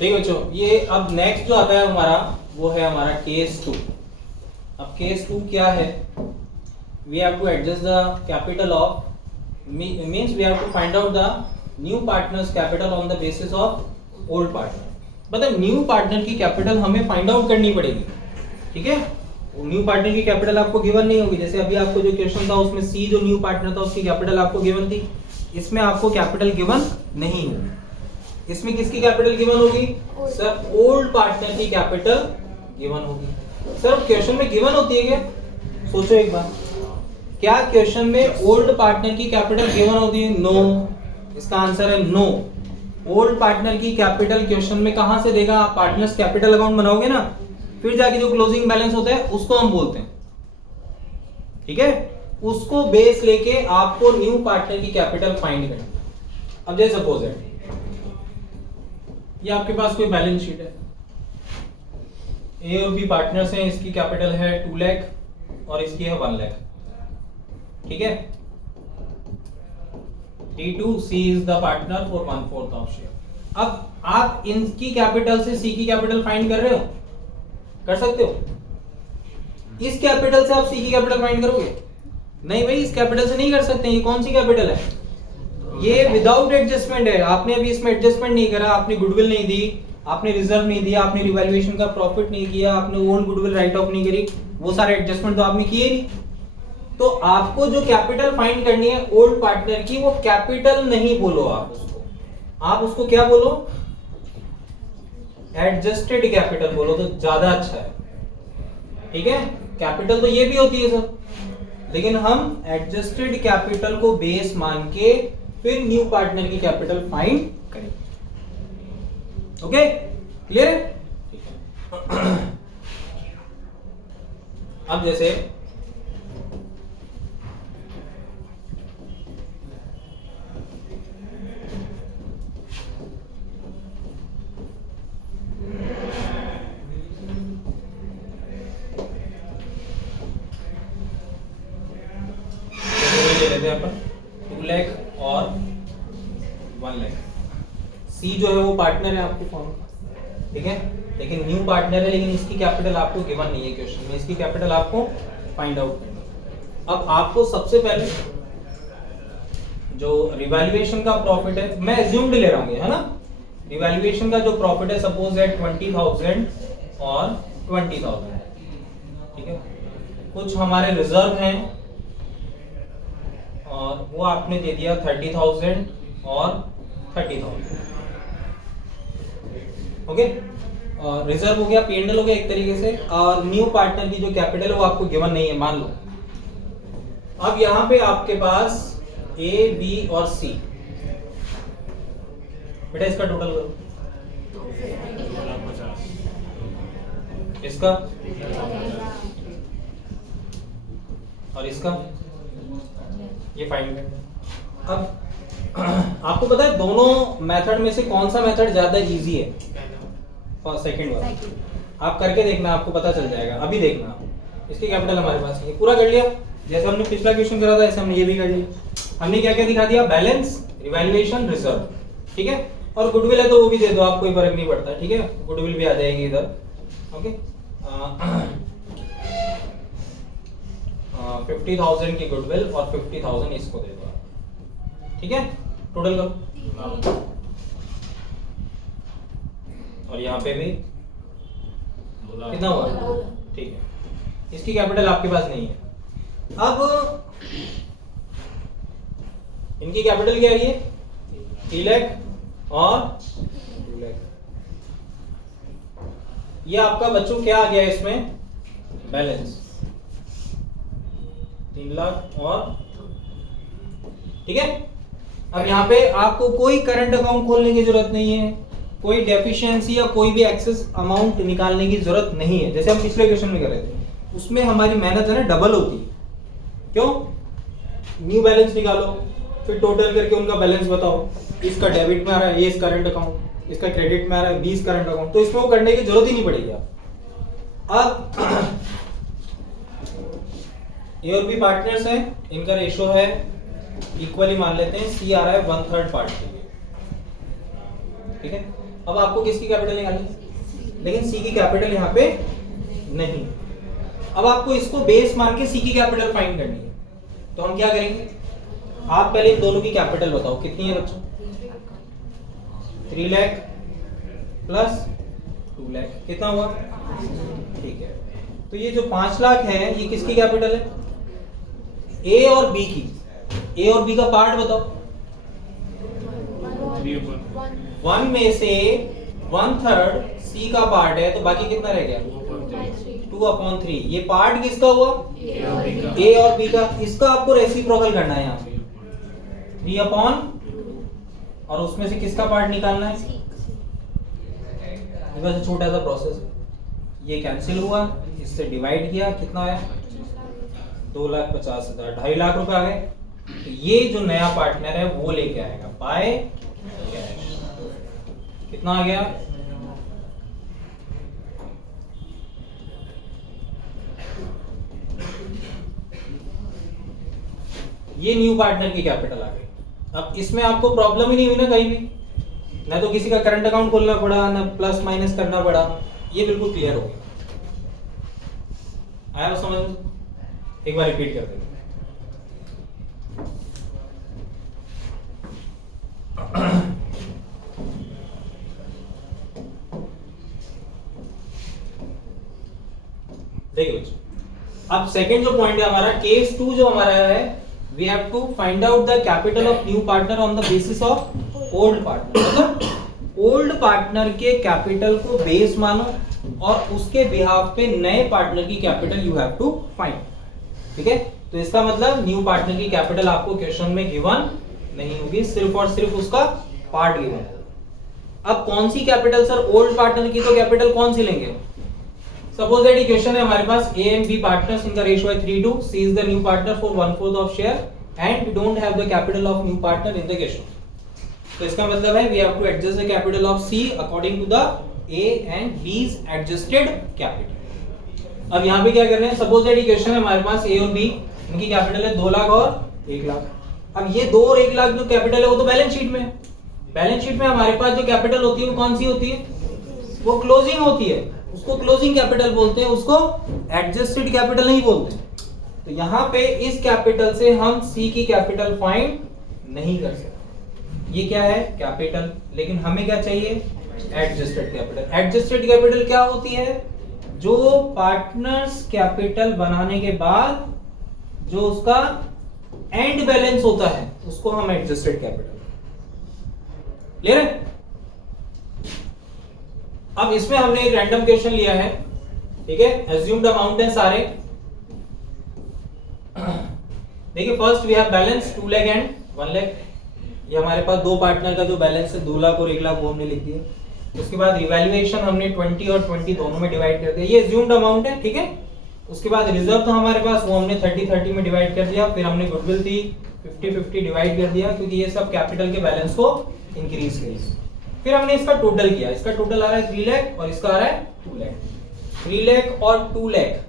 देखो बच्चों, ये अब नेक्स्ट जो आता है हमारा वो है हमारा केस 2। अब केस 2 क्या है? We have to adjust the capital of means we have to find out the new partners capital on the basis of old partner. मतलब न्यू पार्टनर की कैपिटल हमें फाइंड आउट करनी पड़ेगी, ठीक है। न्यू पार्टनर की कैपिटल आपको given नहीं होगी। जैसे अभी आपको जो क्वेश्चन था उसमें सी जो न्यू पार्टनर था उसकी कैपिटल आपको गिवन थी, इसमें आपको कैपिटल गिवन नहीं होगी। इसमें किसकी कैपिटल गिवन होगी? सर ओल्ड पार्टनर की कैपिटल गिवन होगी। सर क्वेश्चन में गिवन होती है क्या? सोचो एक बार, क्या क्वेश्चन में ओल्ड पार्टनर की कैपिटल गिवन होती है? नो, इसका आंसर है नो। ओल्ड पार्टनर की कैपिटल क्वेश्चन में कहां से देगा? आप पार्टनर्स कैपिटल अकाउंट बनाओगे ना, फिर जाके जो क्लोजिंग बैलेंस होता है उसको हम बोलते हैं, ठीक है। उसको बेस लेके आपको न्यू पार्टनर की कैपिटल फाइंड करनी। अब जैसे सपोज है ये आपके पास कोई बैलेंस शीट है, ए और बी पार्टनर्स हैं, इसकी कैपिटल है 2 लाख और इसकी है 1 लाख, ठीक है। D2C is the partner for 1/4 of share। अब आप इनकी कैपिटल से सी की कैपिटल फाइंड कर रहे हो, कर सकते हो। इस कैपिटल से आप सी की कैपिटल फाइंड करोगे? नहीं भाई, इस कैपिटल से नहीं कर सकते। ये कौन सी कैपिटल है? ये विदाउट एडजस्टमेंट है। आपने अभी इसमें एडजस्टमेंट नहीं करा, आपने गुडविल नहीं दी, आपने रिजर्व नहीं दिया, आपने रिवैल्यूएशन का प्रॉफिट नहीं किया, आपने ओन गुडविल राइट ऑफ नहीं करी, वो सारे एडजस्टमेंट तो आपने किए नहीं। तो आपको जो कैपिटल फाइंड करनी है ओल्ड पार्टनर की, वो कैपिटल नहीं बोलो आप उसको क्या बोलो? एडजस्टेड कैपिटल बोलो तो ज्यादा अच्छा है, ठीक है। कैपिटल तो ये भी होती है सर, लेकिन हम एडजस्टेड कैपिटल को बेस मान के फिर न्यू पार्टनर की कैपिटल फाइंड करेंगे। ओके, क्लियर है? ठीक है। अब जैसे अपन 2 लाख और 1 लाख। सी जो है वो पार्टनर है आपके फॉर्म का, ठीक है, लेकिन न्यू पार्टनर है, लेकिन इसकी कैपिटल आपको गिवन नहीं है क्वेश्चन में। इसकी कैपिटल आपको फाइंड आउट करनी है। अब आपको सबसे पहले जो रिवैल्यूएशन का प्रॉफिट है, मैं एज्यूम्ड ले रहा हूँ, है ना। रिवैल्यूएशन का जो प्रॉफिट है सपोज है 20,000 और 20,000, ठीक है। कुछ हमारे रिजर्व हैं और वो आपने दे दिया 30,000 और 30,000, ओके। रिजर्व हो गया, P&L हो गया एक तरीके से, और न्यू पार्टनर की जो कैपिटल है वो आपको गिवन नहीं है, मान लो। अब यहां पे आपके पास A, B और C, बेटा इसका टोटल करो, इसका और इसका, ये फाइंड करना। अब आपको पता है दोनों मेथड में से कौन सा मेथड ज्यादा इजी है? फर्स्ट सेकंड वाला, आप करके देखना, आपको पता चल जाएगा। अभी देखना, इसकी कैपिटल हमारे पास है, पूरा कर लिया। जैसे हमने पिछला क्वेश्चन करा था ऐसे हमने ये भी कर लिया। हमने क्या क्या दिखा दिया? बैलेंस, रिवैल्यूएशन, रिजर्व, ठीक है। और गुडविल है तो वो भी दे दो, आपको कोई फर्क नहीं पड़ता, ठीक है। गुडविल भी आ जाएगी इधर, ओके। 50,000 की गुडविल और 50,000 इसको दे दो, ठीक है। टोटल करो, और यहाँ पे भी कितना हुआ? ठीक है। इसकी कैपिटल आपके पास नहीं है। अब इनकी कैपिटल क्या है? 3 लाख और 2 लाख। ये आपका बच्चों क्या आ गया इसमें? बैलेंस 3 लाख और, ठीक है। अब यहाँ पे आपको कोई करंट अकाउंट खोलने की जरूरत नहीं है, कोई डेफिशिएंसी या कोई भी एक्सेस अमाउंट निकालने की जरूरत नहीं है। जैसे हम पिछले क्वेश्चन में कर रहे थे, उसमें हमारी मेहनत है ना डबल होती है। क्यों? न्यू बैलेंस निकालो, फिर टोटल करके उनका बैलेंस बताओ, इसका डेबिट में आ रहा है, ये करंट अकाउंट, इसका क्रेडिट में आ रहा है, 20 करंट अकाउंट, तो इसमें वो करने की जरूरत ही नहीं पड़ेगी। अब ए और बी पार्टनर्स हैं, इनका रेशो है इक्वली मान लेते हैं, सी आ रहा है 1/3 पार्ट के लिए, ठीक है। अब आपको किसकी कैपिटल निकालनी है, लेकिन सी की कैपिटल यहाँ पे नहीं। अब आपको इसको बेस मान के सी की कैपिटल फाइंड करनी है, तो हम क्या करेंगे, आप पहले इन दोनों की कैपिटल बताओ कितनी है बच्चों। 3 लाख प्लस 2 लाख कितना हुआ, ठीक है। तो ये जो 5 लाख है ये किसकी कैपिटल है, ए और बी की। ए और बी का पार्ट बताओ। 1 में से 1/3 सी का पार्ट है, तो बाकी कितना रह गया, 2/3। ये पार्ट किसका हुआ, ए और बी का। इसका आपको रेसिप्रोकल करना है यहाँ पे 3/2 और उसमें से किसका पार्ट निकालना है, वैसे छोटा सा प्रोसेस है। ये कैंसिल हुआ, इससे डिवाइड किया, कितना आया 2,50,000, 2.5 लाख रुपए आ गए। तो ये जो नया पार्टनर है वो लेके आएगा बाय कैश। कितना आ गया, ये न्यू पार्टनर की कैपिटल आ गई। अब इसमें आपको प्रॉब्लम ही नहीं हुई ना कहीं भी, ना तो किसी का करंट अकाउंट खोलना पड़ा, ना प्लस माइनस करना पड़ा, ये बिल्कुल क्लियर हो गया। आया समझ में? एक बार रिपीट कर देंगे। देखिए बच्चों, अब सेकंड जो पॉइंट है हमारा, केस 2 जो हमारा है, we have to find out the capital of new partner on the basis of old partner. मतलब ओल्ड पार्टनर के कैपिटल को बेस मानो और उसके बिहाफ पे नए पार्टनर की capital you have to find. ठीक है, तो इसका मतलब न्यू पार्टनर की कैपिटल आपको क्वेश्चन में गिवन नहीं होगी, सिर्फ और सिर्फ उसका पार्ट गिवन होगा। अब कौन सी कैपिटल सर, ओल्ड पार्टनर की तो कैपिटल कौन सी लेंगे। सपोज दैट इक्वेशन है हमारे पास, A and B partners in the ratio है 3:2, C is the new partner for 1/4 of share and we don't have the capital of new partner in the question। तो इसका मतलब है we have to adjust the capital of C according to the A and B's adjusted capital। अब यहाँ पे क्या कर रहे हैं, सपोज दैट इक्वेशन है हमारे पास A और B, इनकी कैपिटल है 2 लाख और 1 लाख। अब ये 2 और 1 लाख जो कैपिटल है वो तो बैलेंस शीट में है। बैलेंस शीट में हमारे पास जो कैपिटल होती है वो कौन सी होती है, वो क्लोजिंग होती है, उसको क्लोजिंग कैपिटल बोलते हैं, उसको एडजस्टेड कैपिटल नहीं बोलते। तो यहाँ पे इस कैपिटल से हम सी की कैपिटल फाइंड नहीं कर सकते। ये क्या है, कैपिटल, लेकिन हमें क्या चाहिए, एडजस्टेड कैपिटल। एडजस्टेड कैपिटल क्या होती है, जो पार्टनर्स कैपिटल बनाने के बाद जो उसका एंड बैलेंस होता है उसको हम एडजस्टेड कैपिटल। क्लियर है? अब इसमें हमने एक रैंडम क्वेश्चन लिया है, ठीक है, एज्यूम्ड अमाउंट है सारे। देखिए first we have balance 2 lakh and 1 lakh. ये हमारे पास दो पार्टनर का जो बैलेंस है 2 लाख और 1 लाख वो हमने लिख दिया। उसके बाद रिवैल्यूएशन हमने 20 और 20 दोनों में डिवाइड कर दिया, ये एज्यूम्ड अमाउंट है, ठीक है। उसके बाद रिजर्व था हमारे पास, वो हमने 30-30 में डिवाइड कर दिया। फिर हमने गुडविल थी 50-50 डिवाइड कर दिया, क्योंकि ये सब कैपिटल के बैलेंस को इंक्रीज करेगी। फिर हमने इसका टोटल किया, इसका टोटल आ रहा है 3 लाख और इसका आ रहा है 2 लाख। 3 लाख और 2 लाख,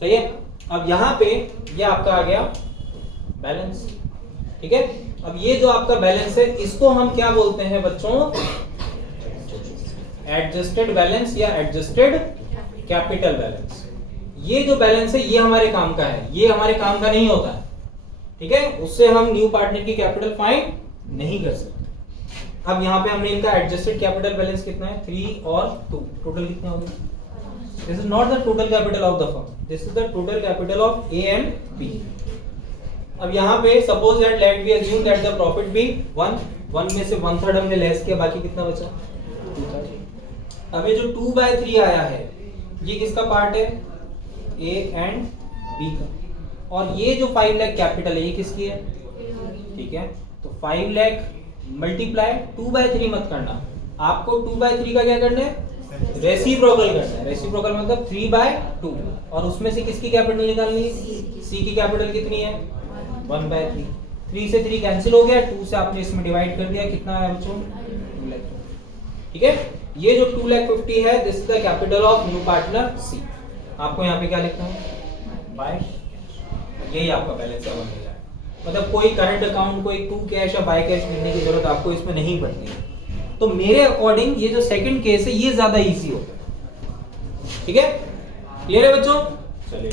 सही है। अब यहाँ पे ये आपका आ गया बैलेंस, ठीक है। अब ये जो आपका बैलेंस है इसको हम क्या बोलते हैं बच्चों, एडजस्टेड बैलेंस या एडजस्टेड कैपिटल बैलेंस। ये जो बैलेंस है ये हमारे काम का है, ये हमारे काम का नहीं होता है, ठीक है। उससे हम न्यू पार्टनर की कैपिटल फाइंड नहीं कर सकते। अब यहाँ पे हमने इनका एडजस्टेड कैपिटल बैलेंस कितना है, 3 और 2, टोटल कितना हो गया। This is not the total capital of the firm, this is the total capital of A and B. अब यहाँ पे suppose that let we assume that the profit be 1 में से 1/3 हमने लेस किया, बाकी कितना बचा 2/3। अब ये जो 2/3 आया है ये किसका पार्ट है, ए एंड बी का। और ये जो 5 लाख कैपिटल है ये किसकी है, ठीक है। तो 5 लाख मल्टीप्लाई 2/3 मत करना, आपको 2/3 का क्या करना है, रेसिप्रोकल करना है। रेसिप्रोकल मतलब 3/2 और उसमें से किसकी कैपिटल निकालनी है, सी की कैपिटल कितनी है 1/3। 3 से 3 कैंसिल हो गया, 2 से आपने इसमें डिवाइड कर दिया, कितना है बच्चों 2 लाख, ठीक है। ये जो 2,50,000 है this is the capital of new partner C. आपको यहाँ पे क्या लिखना है, बाय, यही आपका बैलेंस है। मतलब कोई करंट अकाउंट, कोई टू कैश या बाय कैश मिलने की जरूरत आपको इसमें नहीं पड़ती है, तो मेरे अकॉर्डिंग ये जो सेकंड केस है ये ज्यादा इजी होता है। ठीक है, क्लियर है बच्चों? चलिए।